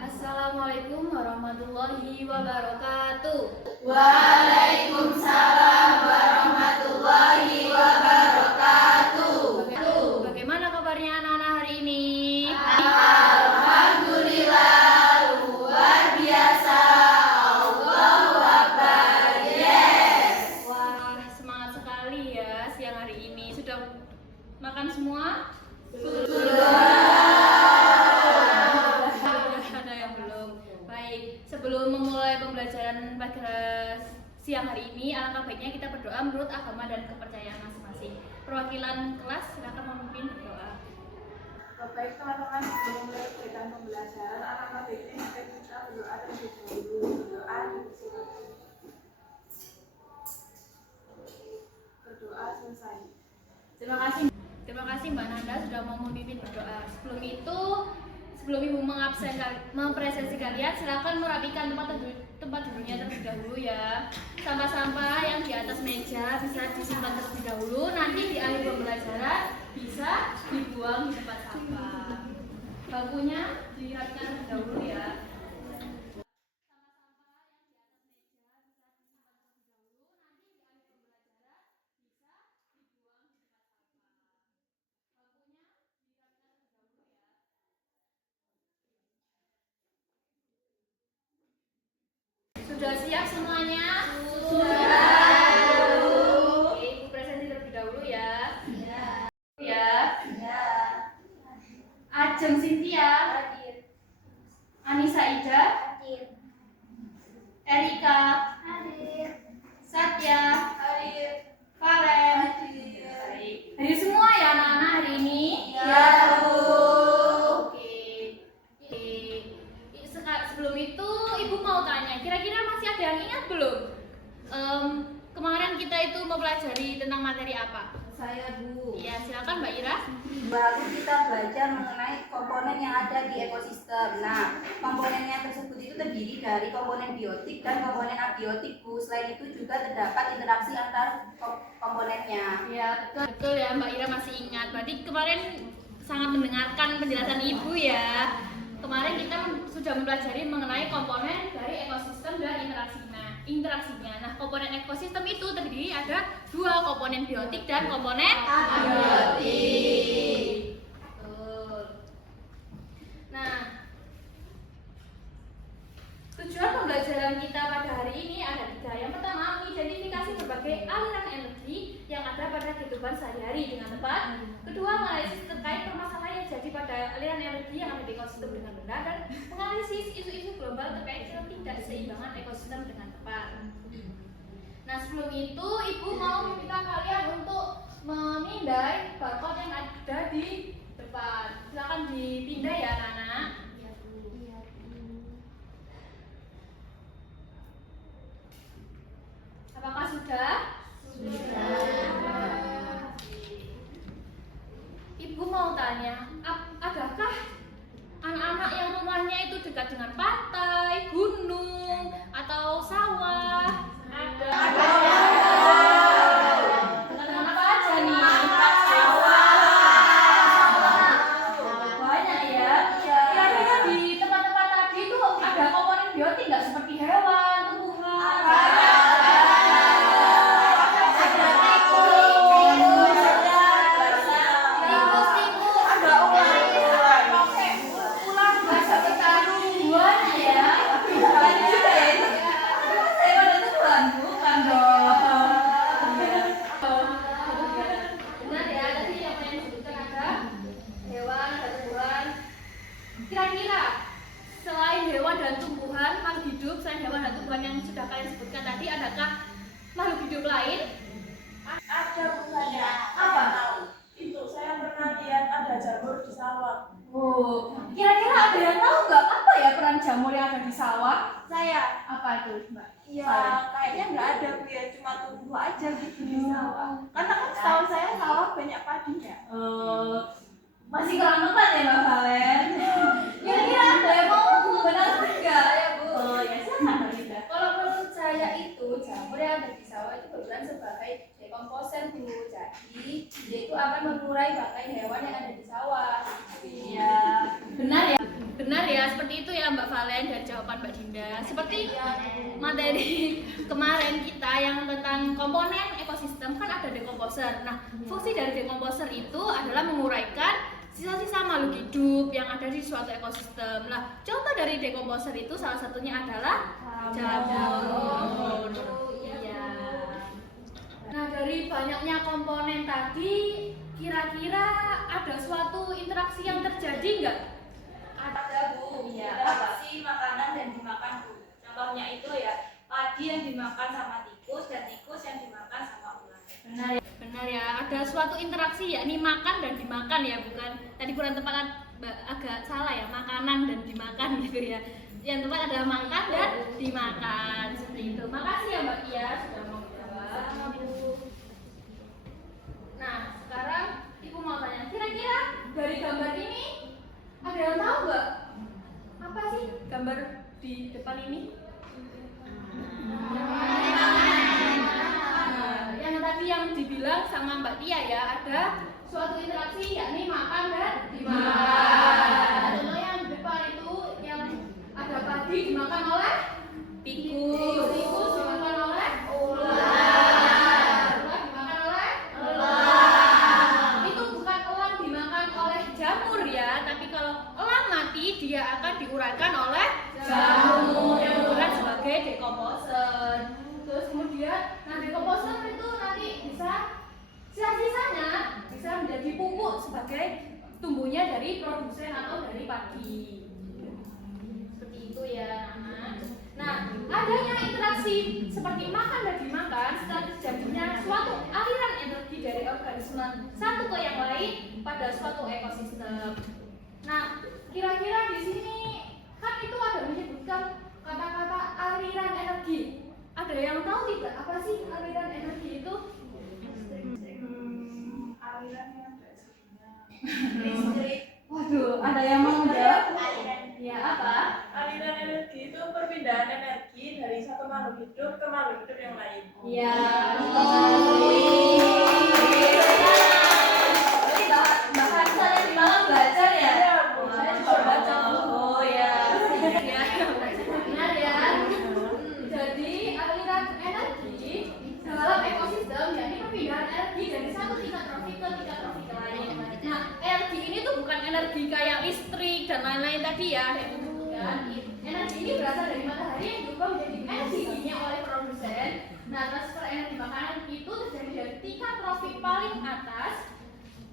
Assalamualaikum warahmatullahi wabarakatuh. Waalaikumsalam warahmatullahi wabarakatuh. Bagaimana kabarnya anak-anak hari ini? Alhamdulillah, luar biasa. Allahu Akbar. Yes. Wah, semangat sekali ya siang hari ini. Sudah makan semua? Ada yang belum. Baik, sebelum memulai pembelajaran pada siang hari ini, alangkah baiknya kita berdoa menurut agama dan kepercayaan masing-masing. Perwakilan kelas silakan memimpin berdoa. Baik teman-teman, sebelum mulai kegiatan pembelajaran, alangkah baiknya jika kita berdoa terlebih dahulu. Berdoa selesai. Terima kasih Mbak Nanda sudah mau memimpin berdoa. Sebelum Ibu mempresentasi kalian, silakan merapikan tempat duduknya terlebih dahulu ya. Sampah-sampah yang di atas meja bisa disimpan terlebih dahulu. Nanti di akhir pembelajaran bisa dibuang di tempat sampah. Bangkunya dirapikan terlebih dahulu ya. Sudah siap semuanya? Sudah. Oke, Ibu presentasi terlebih dahulu ya. Ya. Ajeng Cynthia, Anissa Ida, Erika, Satya, Karen. Hadir semua ya anak-anak hari ini? Ya, Bu. Oke. Sebelum itu Ibu mau tanya, kira-kira masih ada yang ingat belum? Kemarin kita itu mempelajari tentang materi apa? Saya, Bu. Ya, silakan Mbak Ira. Baru kita belajar mengenai komponen yang ada di ekosistem. Nah, komponennya tersebut itu terdiri dari komponen biotik dan komponen abiotik, Bu. Selain itu juga terdapat interaksi antar komponennya. Ya, betul ya Mbak Ira masih ingat. Berarti kemarin sangat mendengarkan penjelasan Ibu ya. Kemarin kita sudah mempelajari mengenai komponen dari ekosistem dan interaksinya. Nah, komponen ekosistem itu terdiri ada dua, komponen biotik dan komponen abiotik. Betul. Nah, tujuan pembelajaran kita pada hari ini ada tiga. Yang pertama, mengidentifikasi berbagai aliran energi yang ada pada kehidupan sehari-hari dengan tepat. Kedua, menganalisis terkait permasalahan yang jadi pada aliran energi yang ada di ekosistem dengan benar, dan menganalisis isu-isu global terkait ketidakseimbangan ekosistem dengan tepat. Nah, sebelum itu Ibu mau meminta kalian untuk memindai barcode yang ada di depan. Silakan dipindai ya anak-anak. Apakah sudah? Sudah. Ibu mau tanya, adakah anak-anak yang rumahnya itu dekat dengan pantai, gunung, atau sawah? Ada. Dengan apa aja nih? Banyak ya. Kira-kira di tempat-tempat tadi itu ada komponen biotik nggak, seperti hewan, tumbuhan? Kira-kira selain hewan dan tumbuhan, makhluk hidup, selain hewan dan tumbuhan yang sudah kalian sebutkan tadi, adakah makhluk hidup lain? Ada bukannya? Apa? Itu saya pernah lihat ada jamur di sawah. Oh, kira-kira ada yang tahu nggak apa ya peran jamur yang ada di sawah? Saya, Apa itu, Mbak? ya kayaknya nggak ada, Bu, ya, cuma tumbuh aja gitu di sawah. Karena kan setahu saya sawah banyak padinya. Masih kurang tepat ya Mbak Valen. Kira-kira ada yang mau benar enggak ya Bu? Oh ya, silakan Mbak Linda. Kalau menurut saya itu jamur yang ada di sawah itu berperan sebagai dekomposer, Bu. Jadi dia itu akan mengurai bangkai hewan yang ada di sawah. Iya, benar ya. Benar ya, seperti itu ya Mbak Valen dan jawaban Mbak Dinda. Seperti materi kemarin kita yang tentang komponen ekosistem kan ada decomposer. Nah, fungsi dari decomposer itu adalah menguraikan sisa-sisa makhluk hidup yang ada di suatu ekosistem. Nah, contoh dari decomposer itu salah satunya adalah jamur. Iya. Nah, dari banyaknya komponen tadi, kira-kira ada suatu interaksi yang terjadi nggak? Ada Bu, Iya, interaksi makanan dan dimakan Bu. Contohnya itu ya padi yang dimakan sama tikus dan tikus yang dimakan sama ular. Benar ya, ada suatu interaksi yakni makan dan dimakan ya, bukan tadi kurang tepat agak salah ya, makanan dan dimakan gitu ya. Yang tepat adalah makan dan dimakan seperti itu. Makasih ya Mbak Kia sudah mau jawab. Nah, sekarang Ibu mau tanya, kira-kira dari gambar ini ada yang tahu nggak apa sih gambar di depan ini? Yang tadi yang dibilang sama Mbak Tia ya, ada suatu interaksi yakni makan dan dimakan. Contohnya yang di depan itu yang ada padi dimakan oleh tikus, tikus dimakan oleh ular, ular dimakan oleh elang. Itu bukan elang dimakan oleh jamur ya, tapi kalau elang mati dia akan diuraikan oleh jamur yang berperan sebagai decomposer. Terus kemudian, nah decomposer itu nanti bisa sisa-sisanya bisa menjadi pupuk sebagai tumbuhnya dari produsen atau dari padi. Seperti itu ya, anak. Nah, adanya interaksi seperti makan dan dimakan setelah terjadinya suatu aliran energi dari organisme satu ke yang lain pada suatu ekosistem. Nah, kira-kira di sini kan itu ada menyebutkan kata-kata aliran energi. Ada yang tahu tidak apa sih aliran energi itu? Aliran yang biasanya Listrik. Waduh, ada yang mau jawab? Ya, apa? aliran energi itu perpindahan energi dari satu makhluk hidup ke makhluk hidup yang lain. Ya. Jadi Mbak Hansa yang di malam belajar ya? Iya, Bu. Saya juga baca. Oh ya. Ya, benar ya. Jadi aliran energi dalam ekosistem yakni perpindahan energi dari satu tingkat tropik ke tingkat tropik lain. Nah, energi ini tuh bukan energi kayak listrik dan lain-lain tadi ya, yang disebutkan. Energi ini berasal dari matahari yang diubah menjadi energi kimia oleh produsen. Nah, transfer energi makanan itu terjadi dari tingkat tropik paling atas,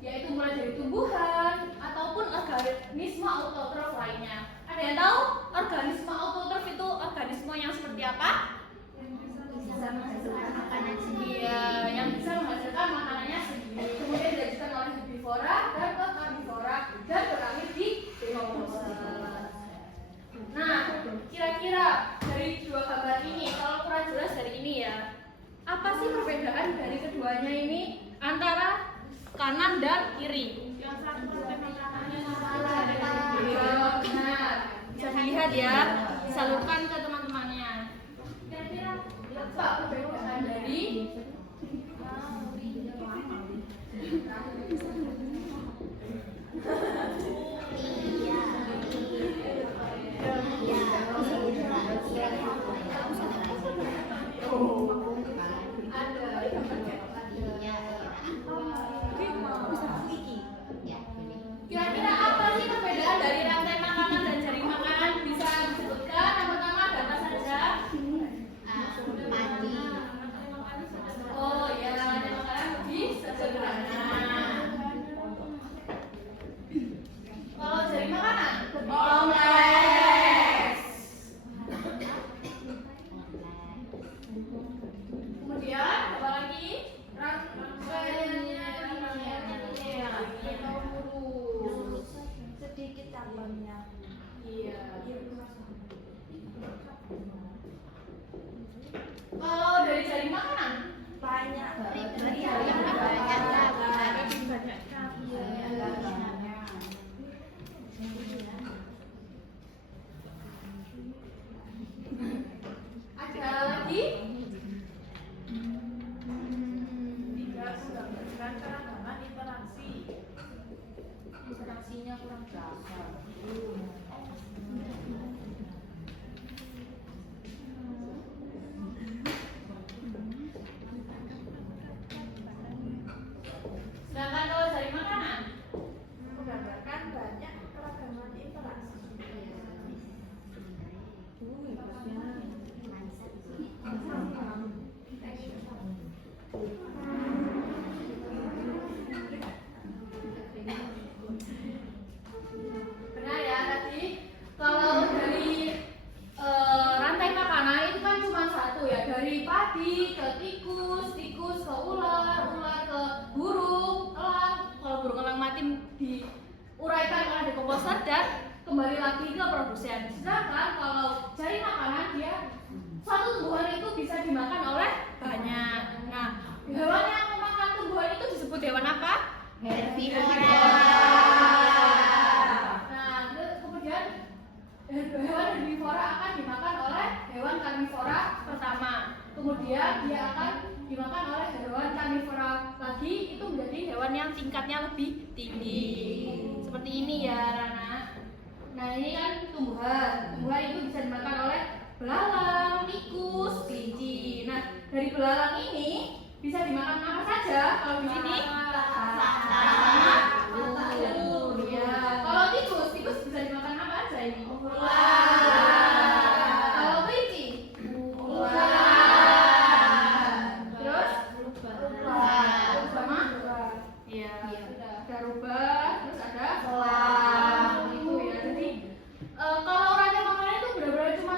yaitu mulai dari tumbuhan ataupun organisme autotrof lainnya. Ada yang tahu organisme autotrof itu organisme yang seperti apa? Bisa menghasilkan makanan sendiri. Iya, yang bisa menghasilkan makanannya sendiri. Kemudian dilanjutkan oleh herbivora dan ke karnivora dan berakhir di decomposer. Nah, kira-kira dari dua gambar ini, kalau kurang jelas dari ini ya, apa sih perbedaan dari keduanya ini antara kanan dan kiri? Yang satu makanannya sama benar. Bisa dilihat ya, salurkan ke teman-temannya. Kira-kira apa perbedaan dari kira-kira apa sih perbedaan dari rantai makanan dan jaring makanan? Bisa disebutkan? Yang pertama ada apa saja? tikus, tikus ke ular, ular ke burung, elang. Kalau burung elang mati diuraikan oleh dekomposer dan kembali lagi ke produsen. Sedangkan kalau jari makanan dia satu tumbuhan itu bisa dimakan oleh banyak. Nah, hewan yang memakan tumbuhan itu disebut hewan apa? Herbivora. Nah, kemudian hewan herbivora akan dimakan oleh hewan karnivora pertama. Kemudian dia akan dimakan oleh hewan karnivora lagi, itu menjadi hewan yang tingkatnya lebih tinggi. Seperti ini ya, Rana. Nah, ini kan tumbuhan. Tumbuhan itu bisa dimakan oleh belalang, tikus, kelinci. Nah, dari belalang ini bisa dimakan apa saja? Kalau di sini ya. Kalau tikus bisa dimakan apa aja ini? Kalau kelinci? Terus? Sama? Iya. Ada rubah, terus ada elang. Itu ya. Jadi kalau rantai makanan itu benar-benar cuma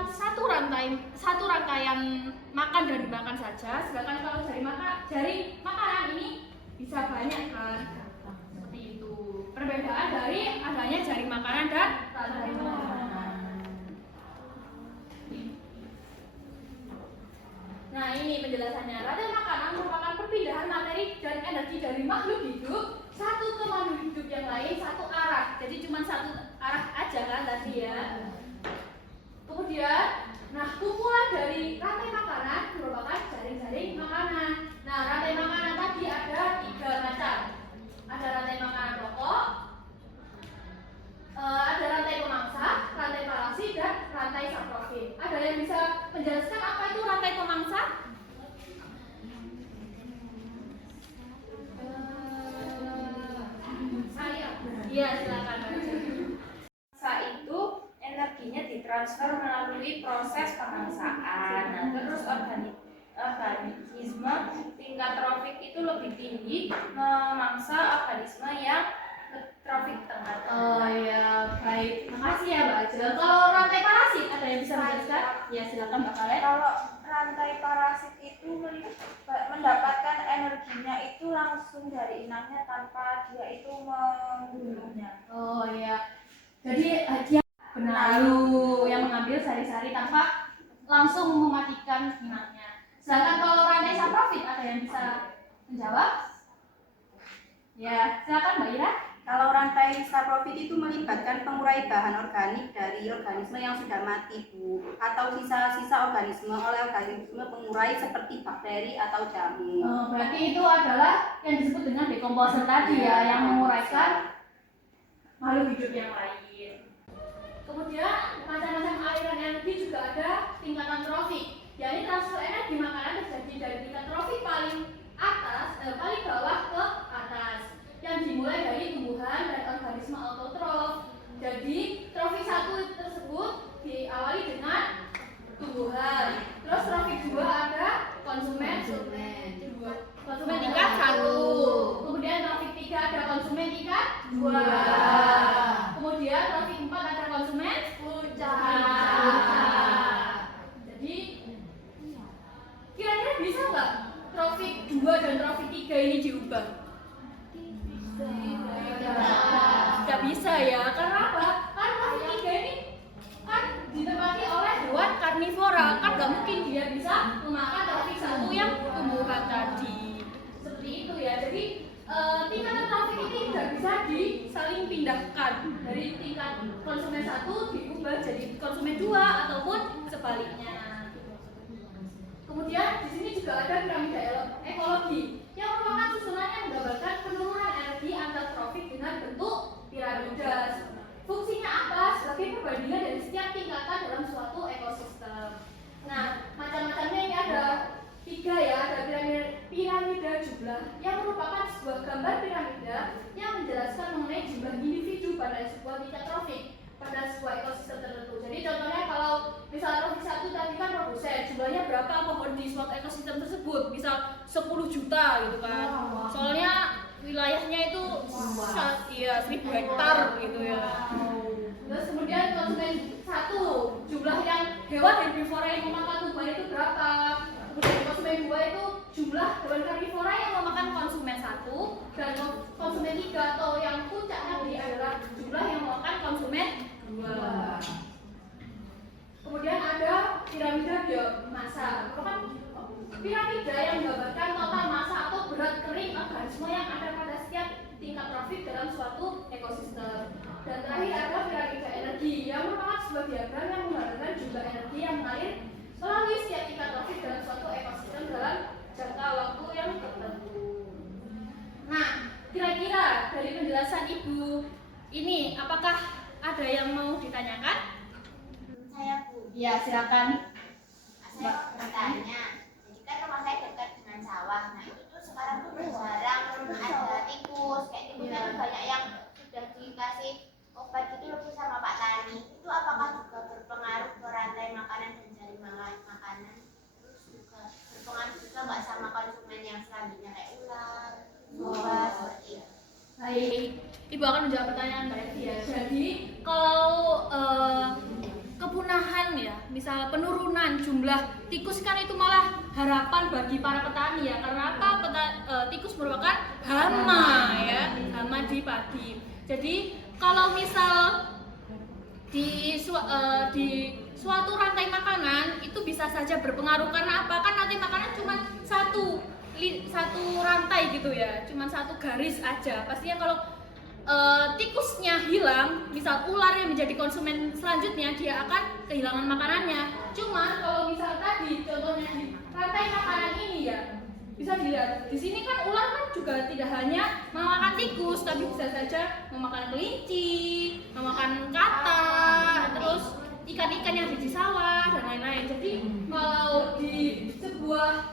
satu rangkaian makan dan dimakan saja. Sedangkan kalau jari makanan ini bisa banyak kan? Seperti itu. Perbedaan dari adanya jari makanan dan rantai makanan. Nah, ini penjelasannya. Rantai makanan merupakan perpindahan materi dan energi dari makhluk hidup satu ke makhluk hidup yang lain satu arah. Jadi cuma satu arah aja kan tadi ya. Kemudian, nah kumpulan dari rantai makanan merupakan jaring-jaring makanan. Nah, rantai makanan tadi ada 3 macam. Ada rantai makanan pokok, ada rantai pemangsa, rantai parasit, dan rantai saprofit. Ada yang bisa menjelaskan apa itu rantai pemangsa? Iya, silakan. Mangsa itu energinya ditransfer melalui proses pemangsaan. Nah, terus organisme tingkat trofik itu lebih tinggi memangsa organisme yang trofik tengah. Oh ya, baik. Makasih ya, Mbak Ajeng. Kalau rantai parasit ada yang bisa menjelaskan? Ya, silakan Mbak Kalen. Kalau rantai parasit itu mendapatkan energinya itu langsung dari inangnya tanpa dia itu membunuhnya. Oh ya. Jadi dia benalu yang mengambil sari-sari tanpa langsung mematikan inangnya. Sedangkan kalau rantai saprofit ada yang bisa menjawab? Ya, silakan Mbak Ira. Kalau rantai saprofit itu melibatkan pengurai bahan organik dari organisme yang sudah mati, Bu, atau sisa-sisa organisme oleh organisme pengurai seperti bakteri atau jamur. Berarti itu adalah yang disebut dengan dekomposer tadi ya, yang menguraikan makhluk hidup yang lain. Kemudian macam-macam aliran energi juga ada tingkatan trofik. Jadi transfer energi makanan terjadi dari tingkat trofik paling paling bawah ke atas, yang dimulai dari tumbuhan dan organisme autotrof. Jadi trofik 1 tersebut diawali dengan tumbuhan. Terus trofik 2 ada konsumen tingkat 1. Kemudian trofik 3 ada konsumen tingkat 2. Kemudian trofik 4 ada konsumen puncak. Jadi kira-kira bisa nggak trofik 2 dan trofik 3 ini diubah? Nggak bisa ya, karena apa? Karena trofik 3 ini kan ditempati oleh hewan karnivora, kan nggak mungkin dia bisa memakan trofik 1 yang tumbuhan tadi. Seperti itu ya. Jadi tingkatan trofik ini nggak bisa disaling pindahkan dari tingkat konsumen 1 diubah jadi konsumen 2 ataupun sebaliknya. Kemudian di sini juga ada piramida ekologi yang merupakan susunan yang menggambarkan penurunan energi antar trofik dengan bentuk piramida. Fungsinya apa? Sebagai perbandingan dari setiap tingkatan dalam suatu ekosistem. Nah, macam-macamnya ini ada 3 ya. Ada piramida jumlah yang merupakan sebuah gambar piramida yang menjelaskan mengenai jumlah individu pada sebuah tingkat trofik pada sebuah ekosistem tertentu. Jadi contohnya kalau misal trofik 1 tadi kan produsen, jumlahnya berapa pohon di suatu ekosistem tersebut, misal 10 juta gitu kan. Soalnya wilayahnya itu 1000 hektar gitu ya. Terus kemudian konsumen 1, jumlah yang hewan herbivora yang memakan tumbuhan itu berapa. Kemudian konsumen konsumen 2 itu jumlah hewan karnivora yang memakan konsumen 1, dan konsumen 3 atau yang puncak tadi adalah jumlah yang memakan konsumen 2. Kemudian ada piramida biomassa, merupakan piramida yang menggambarkan total massa atau berat kering organisme yang ada pada setiap tingkat trofik dalam suatu ekosistem. Dan terakhir ada piramida energi yang merupakan sebuah diagram yang menggambarkan jumlah energi yang mengalir melalui setiap tingkat trofik dalam suatu ekosistem dalam jangka waktu yang tertentu. Nah, kira-kira dari penjelasan Ibu ini apakah ada yang mau ditanyakan? Saya Bu, Ya, silakan. saya bertanya. Jadi kan rumah saya dekat dengan sawah. Nah itu tuh sekarang tuh jarang ada tikus. Kayak tikusnya tuh banyak yang sudah dikasih obat gitu loh Bu sama Pak Tani. Itu apakah juga berpengaruh ke rantai makanan dan jaring makanan? Terus juga berpengaruh juga nggak sama konsumen yang selanjutnya kayak ular, boa, seperti itu? Baik, Ibu akan menjawab pertanyaan Mbak Evi ya. Jadi kalau kepunahan ya, misal penurunan jumlah tikus kan itu malah harapan bagi para petani ya. Karena apa? Tikus merupakan hama ya, hama di padi. Jadi kalau misal di suatu rantai makanan itu bisa saja berpengaruh. Karena apa? Kan rantai makanan cuma satu rantai gitu ya, cuma satu garis aja. Pastinya kalau tikusnya hilang, misal ular yang menjadi konsumen selanjutnya, dia akan kehilangan makanannya. Cuma kalau misal tadi contohnya di rantai makanan ini ya, bisa dilihat di sini kan ular kan juga tidak hanya memakan tikus, tapi bisa saja memakan kelinci, memakan kata, terus ikan-ikan yang ada di sawah dan lain-lain. Jadi kalau di sebuah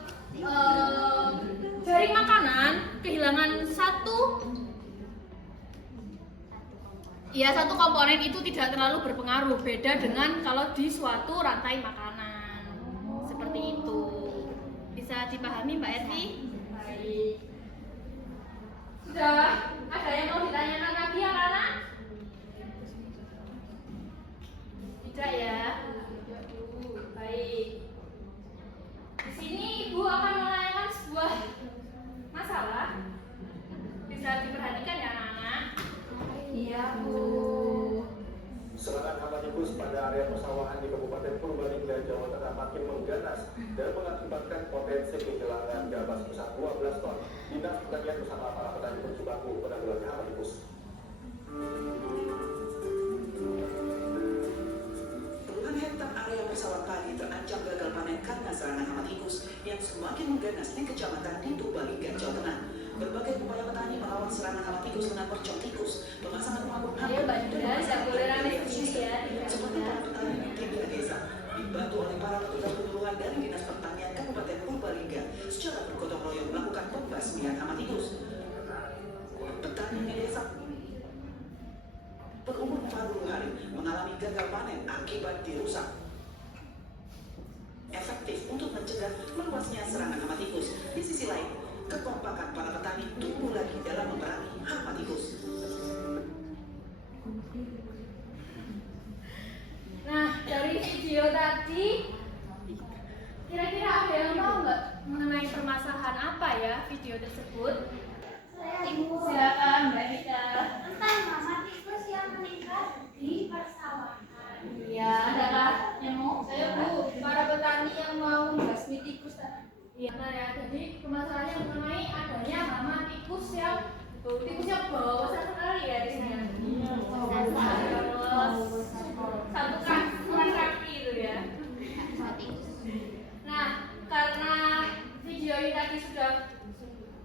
jaring makanan kehilangan satu komponen itu tidak terlalu berpengaruh, beda dengan kalau di suatu rantai makanan seperti itu. Bisa dipahami Mbak Evi? Baik. Sudah ada yang mau ditanyakan lagi ya anak? Tidak ya? Baik. Di sini Ibu akan menanyakan sebuah masalah. Bisa diperhatikan ya anak-anak? Iya Bu. Serangan hama tikus pada area persawahan di Kabupaten Purbalingga, Jawa Tengah makin mengganas dan mengakibatkan potensi kehilangan gabah sebesar 12 ton. Dinas Pertanian bersama para petani berjibaku penanggulangan hama tikus. Puluhan hektar area persawahan padi terancam gagal panen karena serangan hama tikus yang semakin mengganas di Kecamatan di Purbalingga, Jawa Tengah. Berbagai upaya petani melawan serangan hama tikus dengan mercon tikus, pemasangan pengapur hama, seperti para petani di 3 desa, dibantu oleh para petugas penyuluhan dari Dinas Pertanian Kabupaten Purbalingga secara bergotong royong melakukan pembasmian hama tikus. Petani di desa berumur 40 hari mengalami gagal panen akibat dirusak. Efektif untuk mencegah meluasnya serangan hama tikus. Di sisi lain, kekompakan para petani tumbuh lagi dalam memerangi hama tikus. Nah, dari video tadi kira-kira ada yang tahu nggak mengenai permasalahan apa ya video tersebut? Silakan Mbak Ika. Tentang hama tikus yang meningkat di persawahan. Iya, adakah yang mau? Saya Bu, para petani yang mau membasmi tikus. Iya, nah ya. Jadi permasalahannya mengenai adanya hama tikus yang tikusnya besar sekali ya di sini. Satu kaki itu ya. Nah, karena video ini tadi sudah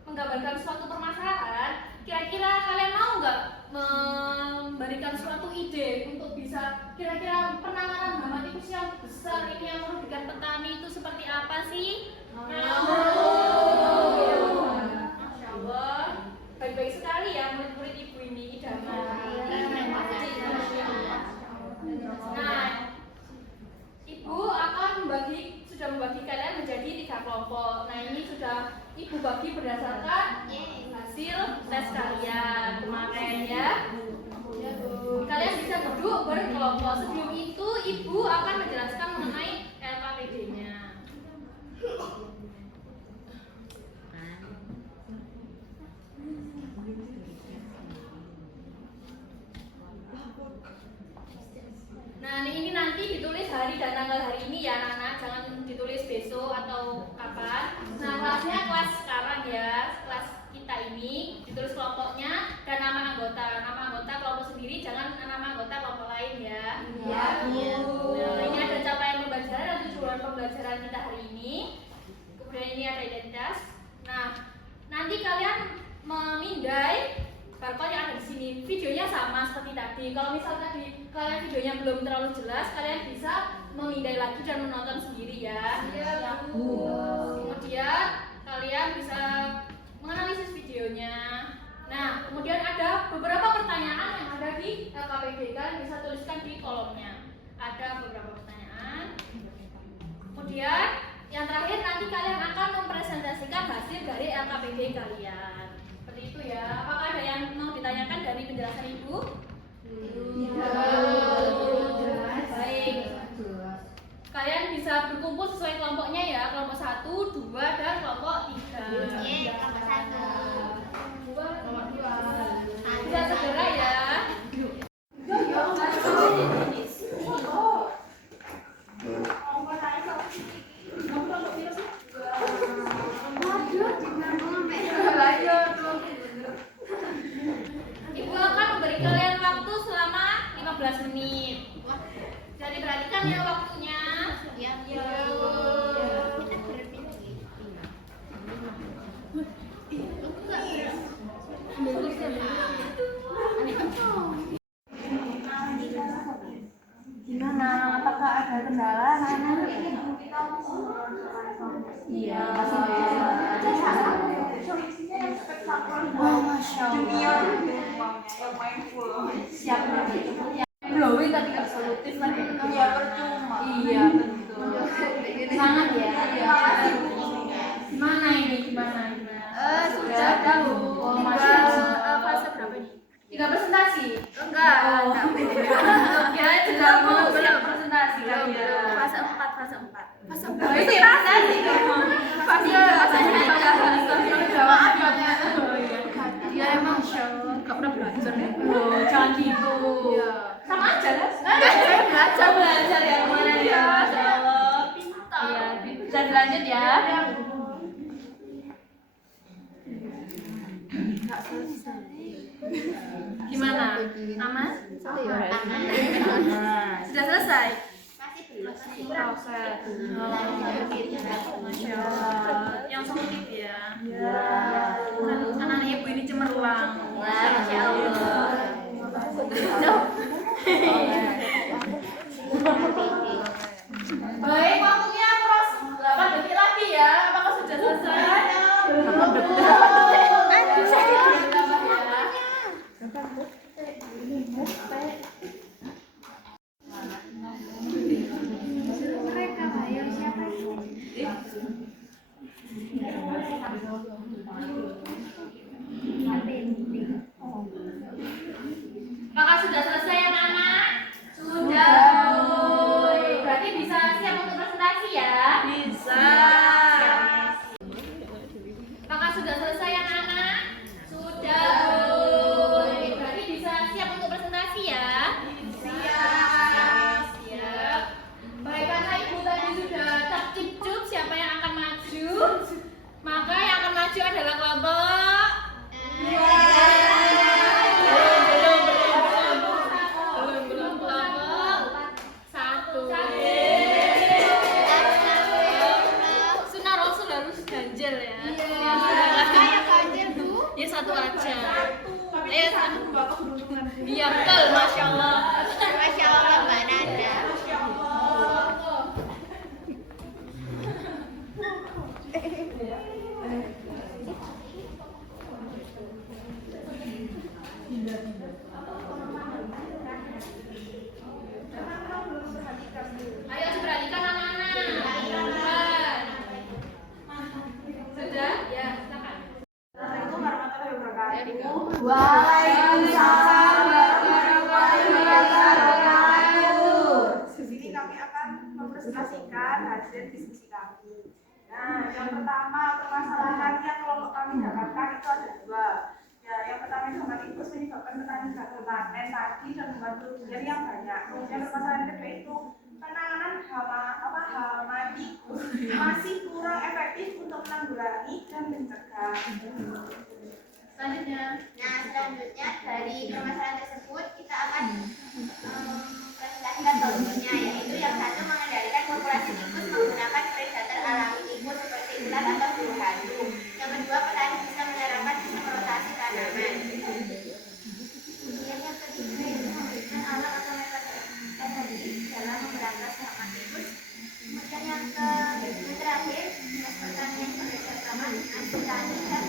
menggambarkan suatu permasalahan, kira-kira kalian mau nggak memberikan suatu ide untuk bisa kira-kira penanganan hama tikus yang besar ini yang merugikan petani itu seperti apa sih? Masya Allah, baik-baik sekali ya murid-murid Ibu ini idaman. Nah, Ibu akan sudah membagi kalian menjadi 3 kelompok. Nah, ini sudah Ibu bagi berdasarkan hasil tes kalian kemarin ya. Kalian bisa duduk berkelompok. Sebelum itu Ibu akan menjelaskan mengenai LKPD-nya. ya kelas kita ini, ditulis kelompoknya dan nama anggota. Nama anggota kelompok sendiri, jangan nama anggota kelompok lain ya. Iya, Bu. Nah, ini ada capaian pembelajaran dan tujuan pembelajaran kita hari ini. Kemudian ini ada identitas. Nah, nanti kalian memindai barcode yang ada di sini. Videonya sama seperti tadi. Kalau misal tadi kalian videonya belum terlalu jelas, kalian bisa memindai lagi dan menonton sendiri ya. Iya, Bu. Kemudian kalian bisa menganalisis videonya. Nah, kemudian ada beberapa pertanyaan yang ada di LKPD. Kalian bisa tuliskan di kolomnya. Ada beberapa pertanyaan. Kemudian yang terakhir nanti kalian akan mempresentasikan hasil dari LKPD kalian. Seperti itu ya. Apakah ada yang mau ditanyakan dari penjelasan Ibu? Baik. Kalian bisa berkumpul sesuai kelompoknya ya. Kelompok 1, 2, dan kelompok 3. Kelompok 1. Bisa segera ya. Ibu akan memberi kalian waktu selama 15 menit. Jadi perhatikan ya waktunya. Ya. Gimana? Apakah ada kendala, anak-anak? Iya, masih Masya Allah. Siap nanti. Blowing tapi nggak solutif kan? Iya, percuma. Iya, betul. Semangat ya. Gimana ini? Gimana? Sudah tahu. Masya Allah. Fase berapa nih? 3 presentasi? Enggak. Ya, sudah mau siap presentasi kan ya. Fase 4. Fase 4 itu ya presentasi kamu. Fase 4. Maaf ya. Iya, emang enggak pernah belajar nih. Oh, jangan gitu. Sama aja lah. Saya belajar ya kemarin ya. Masya Allah. Pintar. Iya, bisa dilanjut ya. Gimana? Aman? Sudah selesai? Masih belum. Proses. Masya Allah. Yang solutif ya. Anak ibu ini cemerlang. Masya Allah. Baik, waktunya cross 8 detik lagi ya. Apakah sudah selesai? 8 detik. Maka sudah selesai anak-anak? Sudah. Berarti bisa siap untuk presentasi ya? Bisa. Maka sudah selesai anak-anak? Sudah. Berarti bisa siap untuk presentasi ya? Siap. Siap. Baik, karena ibu tadi sudah tercicut siapa yang akan maju, maka yang akan maju adalah kelompok belum kelompok 1. Sunnah Rasul harus ganjil ya. Kayak ganjil Bu. Ya 1 aja. Iya betul, masya Allah. Masya Allah Mbak Nanda. Ayo diperhatikan anak-anak. Sudah? Ya, silakan. Waalaikumsalam warahmatullahi wabarakatuh. Di sini kami akan mempresentasikan hasil diskusi kami. Nah, yang pertama permasalahan yang kelompok kami dapatkan itu ada 2. Ya, yang pertama hama tikus menyebabkan petani gagal panen padi dan membuat kerugian yang banyak. Kemudian permasalahan kedua itu penanganan hama tikus masih kurang efektif untuk menanggulangi dan mencegah. Selanjutnya, Nah, selanjutnya dari permasalahan tersebut kita akan presentasikan solusinya, yaitu yang satu mengendalikan populasi tikus menggunakan predator alami tikus seperti ulat atau burung hantu. Yang kedua, petani bisa menerapkan sistem rotasi tanaman. Kemudian yang ketiga yaitu memberikan alat atau metode efektif dalam memberantas hama tikus. Kemudian yang terakhir, dinas pertanian bekerjasama dengan petani dan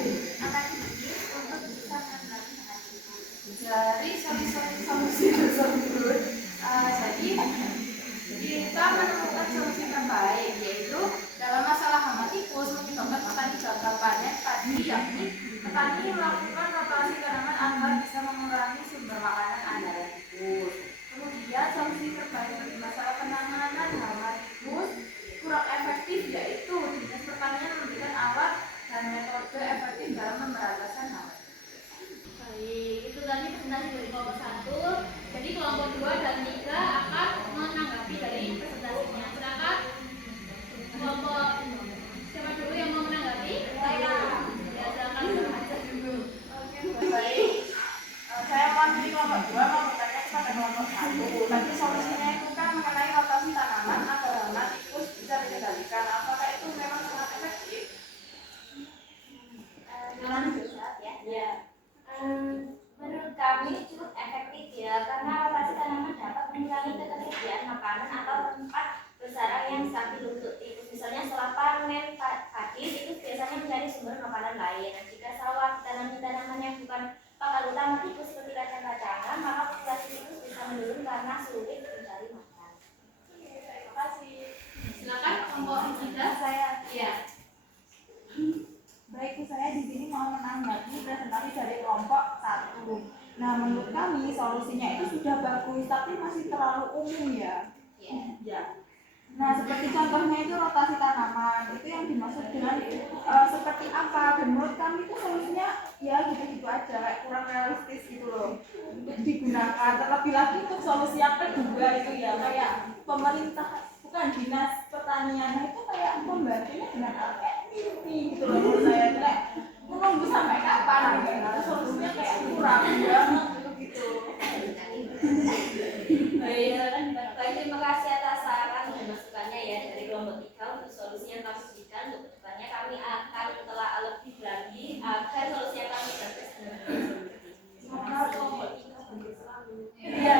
akademisi untuk bisa menangani hama tikus. Dari solusi tersebut, jadi kita menemukan solusi terbaik, yaitu dalam masalah hama tikus menyebabkan petani gagal panen padi, yakni petani melakukan rotasi tanaman agar bisa mengurangi sumber makanan antara tikus. Kemudian solusi terbaik bagi masalah penanganan hama tikus kurang efektif, yaitu dinas pertanian memberikan alat dan metode efektif dalam pemberantasan hama. baik, itu tadi presentasi dari kelompok 1. Jadi kelompok 2 dan 3 akan menanggapi dari presentasinya. Silakan kelompok siapa dulu yang mau menanggapi? Saya. Ya, silakan baca dulu. Baik, saya mewakili kelompok 2 mau bertanya kepada kelompok 1. Tadi solusinya itu kan mengenai rotasi tanaman agar hama tikus bisa dikendalikan. Apakah itu memang sangat efektif? Ya. Menurut kami cukup efektif ya, karena rotasi tanaman dapat mengurangi ketersediaan makanan atau tempat bersarang yang stabil untuk tikus. Misalnya setelah panen padi, tikus biasanya mencari sumber makanan lain. Nah, jika sawah ditanami tanaman yang bukan pakan utama tikus seperti kacang-kacangan, maka populasi tikus bisa menurun karena sulit mencari makan. Terima kasih. Silakan kelompok 3. Saya Iya. Baik, saya di sini mau menanggapi presentasi dari kelompok 1. Nah, menurut kami solusinya itu sudah bagus, tapi masih terlalu umum ya. Ya. Nah, seperti contohnya itu rotasi tanaman, itu yang dimaksud dengan seperti apa? Dan menurut kami itu solusinya ya gitu-gitu aja, kayak kurang realistis gitu loh untuk digunakan. Terlebih lagi untuk solusi yang kedua itu ya kayak pemerintah, bukan dinas pertanian, itu kayak membantunya dengan alat kayak mimpi gitu loh. Menurut saya itu kayak menunggu sampai kapan gitu. Nah, solusinya kayak kurang banget gitu. Baik, terima kasih atas saran dan masukannya ya dari kelompok 3 untuk solusi yang kami berikan. Untuk kedepannya kami akan telah lebih lagi agar solusi yang kami berikan Semoga kelompok 3 bagus selalu. Iya,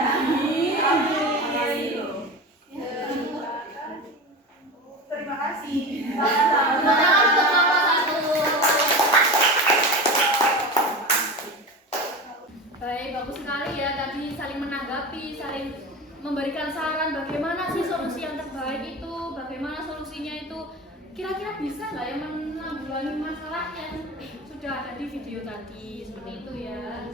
Terima kasih. Tepuk tangan untuk kelompok 1. Baik, bagus sekali ya tadi saling menanggapi, saling memberikan saran bagaimana sih solusi yang terbaik itu, bagaimana solusinya itu kira-kira bisa nggak ya menanggulangi masalah yang sudah ada di video tadi, seperti itu ya.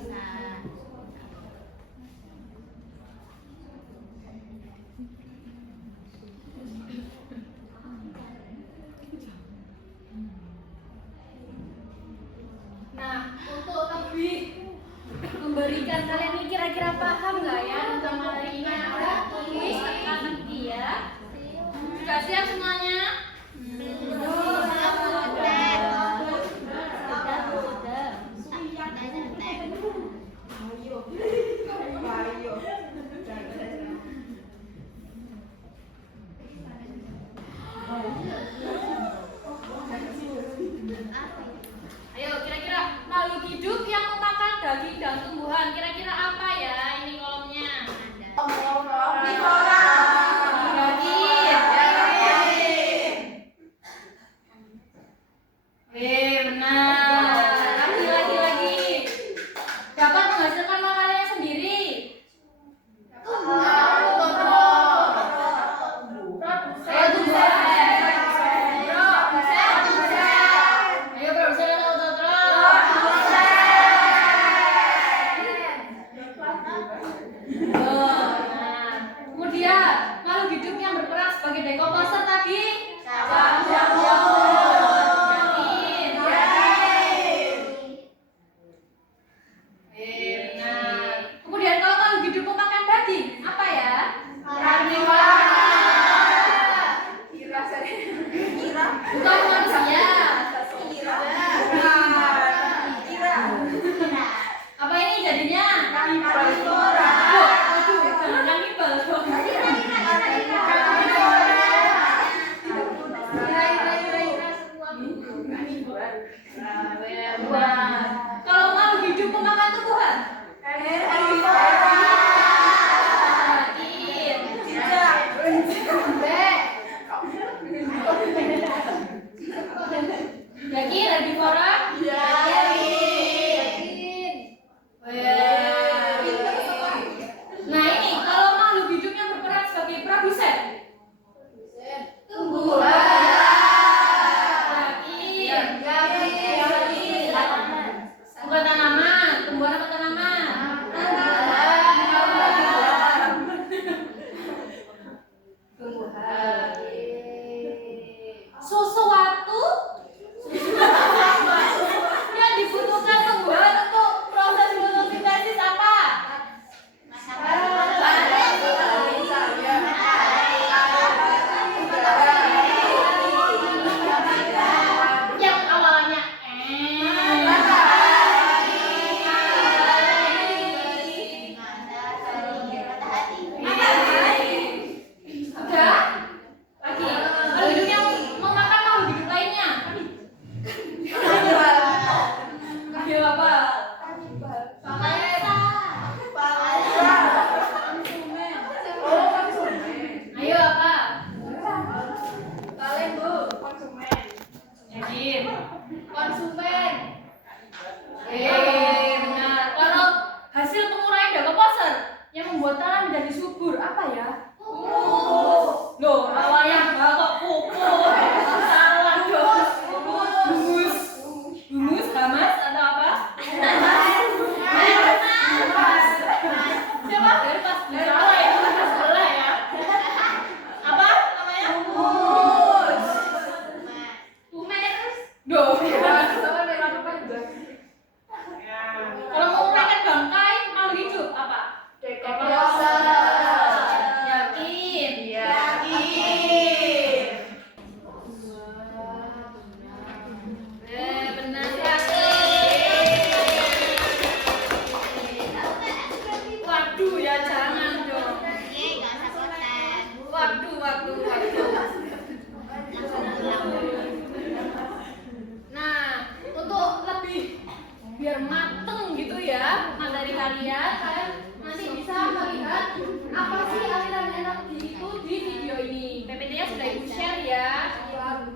Nah, untuk lebih memberikan kalian ini kira-kira paham nggak ya tentang materi ini, ada tulis teka-teki ya. Sudah siap semuanya? Ayo, kira-kira makhluk hidup yang memakan daging dan tumbuhan, kira-kira apa ya ini kolomnya? Benar. Lagi. Dapat menghasilkan makanannya sendiri. Ayo produsen atau kemudian makhluk hidup yang berperan sebagai dekomposer tadi. Benar. Kalau makhluk hidup memakan tumbuhan? Yakin herbivora? Nah ini kalau makhluk hidup yang berperan sebagai produsen? Bukan tanaman, tumbuhan apa tanaman? Sesuatu yang dibutuhkan tumbuhan untuk proses fotosintesis apa? Yang awalnya Udah? Lagi. Kalau hidup yang memakan makhluk hidup lainnya. Kanibal apa? Ayo apa? Yakin? Konsumen. Benar. Kalau hasil penguraian dekomposer yang membuat tanah menjadi subur apa ya? Loh, awalnya kok pupuk? Salah dong. Humus. Humus, hamas atau apa? Siapa? Dari pas salah ya, salah ya. Apa namanya? Humus. Tumen. Duh. Kalau mau menguraikan bangkai makhluk hidup apa? Yakin? Benar sekali. Waduh ya jangan dong. Waduh. Nah, untuk lebih biar mateng gitu ya materi kalian nanti bisa melihat apa sih aliran energi itu di video ini. PPT-nya sudah ibu share ya.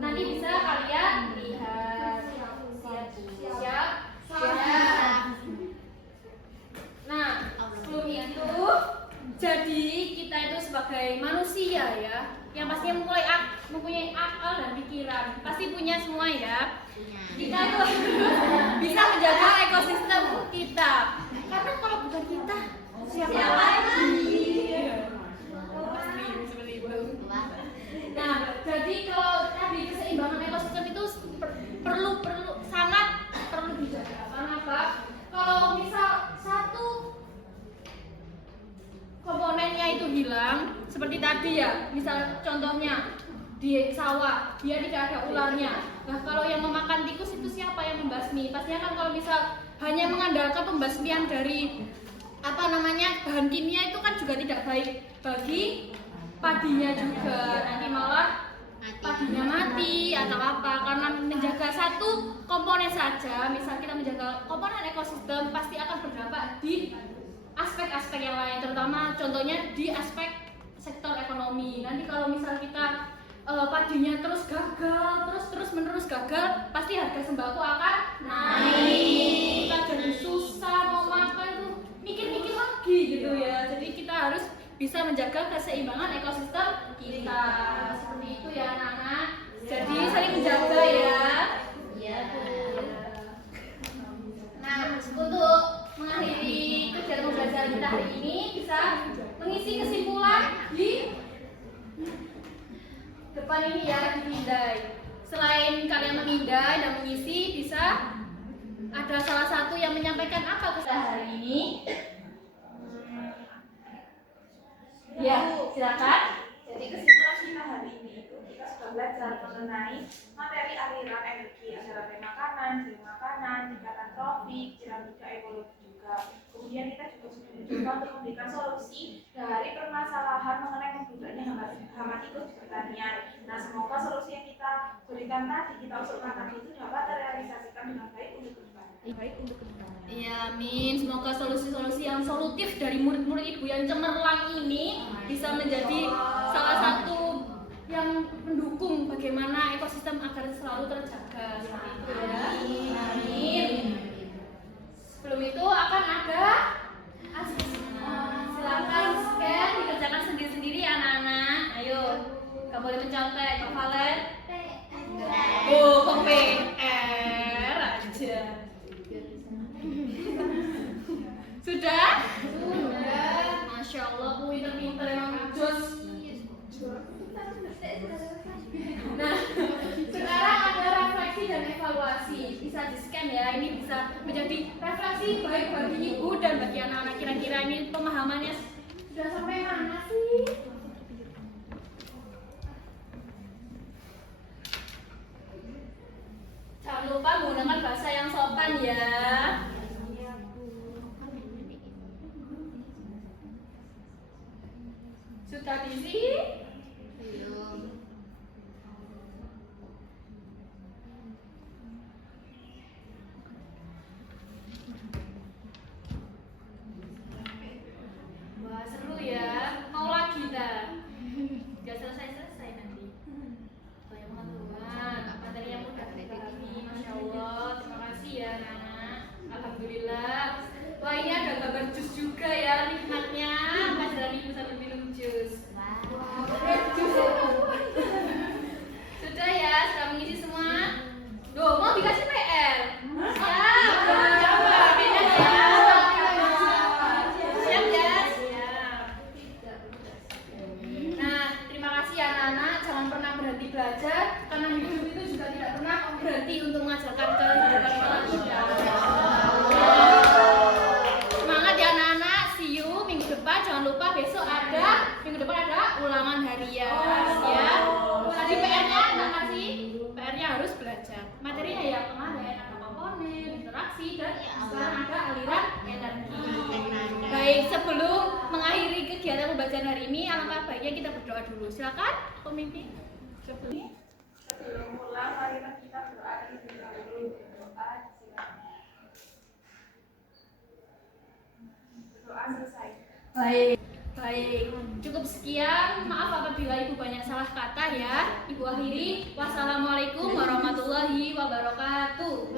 Nanti bisa kalian lihat. Siap? Nah, sebelum itu jadi kita itu sebagai manusia ya yang pastinya mempunyai akal dan pikiran, pasti punya semua ya. Kita itu bisa menjaga ekosistem kita, karena kalau bukan kita siapa lagi? Pasti seperti itu. Nah, jadi kalau tadi keseimbangan ekosistem itu sangat perlu dijaga. Kenapa? Kalau misal satu komponennya itu hilang, seperti tadi ya, misal contohnya di sawah, dia tidak ada ularnya. Nah, kalau yang memakan tikus itu siapa yang membasmi? Pastinya kan kalau misal hanya mengandalkan pembasmian dari bahan kimia itu kan juga tidak baik bagi padinya juga. Nanti malah padinya mati atau apa, karena menjaga satu komponen saja. Misal kita menjaga komponen ekosistem, pasti akan berdampak di aspek-aspek yang lain, terutama contohnya di aspek sektor ekonomi. Nanti kalau misal kita padinya terus gagal, terus menerus gagal, pasti harga sembako akan naik. Kita jadi susah mau makan tuh, mikir-mikir lagi gitu ya. Jadi kita harus bisa menjaga keseimbangan ekosistem kita. Seperti itu ya anak-anak. Jadi saling menjaga ya. Nah, untuk mengakhiri kegiatan pembelajaran kita hari ini, bisa mengisi kesimpulan di depan ini ya, dipindai. Selain kalian memindai dan mengisi, bisa ada salah satu yang menyampaikan apa kita hari ini. Ya, silakan. Jadi kesimpulan kita hari ini itu kita sudah belajar mengenai materi aliran energi, ada rantai makanan, jaring makanan, tingkatan trofik, piramida ekologi juga. Kemudian kita juga sudah mencoba untuk memberikan solusi dari permasalahan mengenai membludaknya hama tikus di pertanian. Nah, semoga solusi yang kita berikan tadi, kita usulkan tadi itu dapat terrealisasikan dengan baik untuk kedepannya. Iya, amin. Semoga solusi-solusi yang solutif dari murid-murid ibu yang cemerlang ini bisa menjadi salah satu yang mendukung bagaimana ekosistem agar selalu terjaga. Seperti itu ya. Amin. Sebelum itu akan ada silakan scan dikerjakan sendiri-sendiri anak-anak. Ayo, nggak boleh mencontek. Pak Valen. Oh, kok PR aja. Sudah? Sudah. Masya Allah, pinter-pinter emang jos. Nah, sekarang ada refleksi dan evaluasi. Bisa di-scan ya, ini bisa menjadi refleksi baik bagi ibu dan bagi anak-anak. Kira-kira ini pemahamannya sudah sampai mana sih? Jangan lupa menggunakan bahasa yang sopan ya. Sudah diisi? Belum. Wah, seru ya. Mau lagi dah. Gak selesai-selesai nanti. Oh ya Tuhan, materi yang mudah dipahami. Masya Allah, terima kasih ya anak. Alhamdulillah. Wah, ini ada gambar jus juga ya, nikmatnya. Pelajaran ibu sambil minum jus. Wah, jus. Sudah ya, sudah mengisi semua. Duh, mau dikasih PR? Siap, jawab. Beda ya. Siap ya? Siap. Nah, terima kasih ya anak-anak. Jangan pernah berhenti belajar, karena hidup itu juga tidak pernah berhenti untuk mengajarkan kehidupan selanjutnya. Semangat ya anak-anak. See you minggu depan. Jangan lupa besok minggu depan ada ulangan harian ya. Tadi PR-nya tak kasih. PR-nya harus belajar. Materinya ya kemarin ada komponen, interaksi dan sekarang ada aliran energi. Baik, sebelum mengakhiri kegiatan pembelajaran hari ini, alangkah baiknya kita berdoa dulu. Silakan pemimpin. Sebelum pulang, marilah kita berdoa terlebih dahulu. Berdoa silakan. Berdoa selesai. Baik, cukup sekian. Maaf apabila ibu banyak salah kata ya. Ibu akhiri. Wassalamualaikum warahmatullahi wabarakatuh.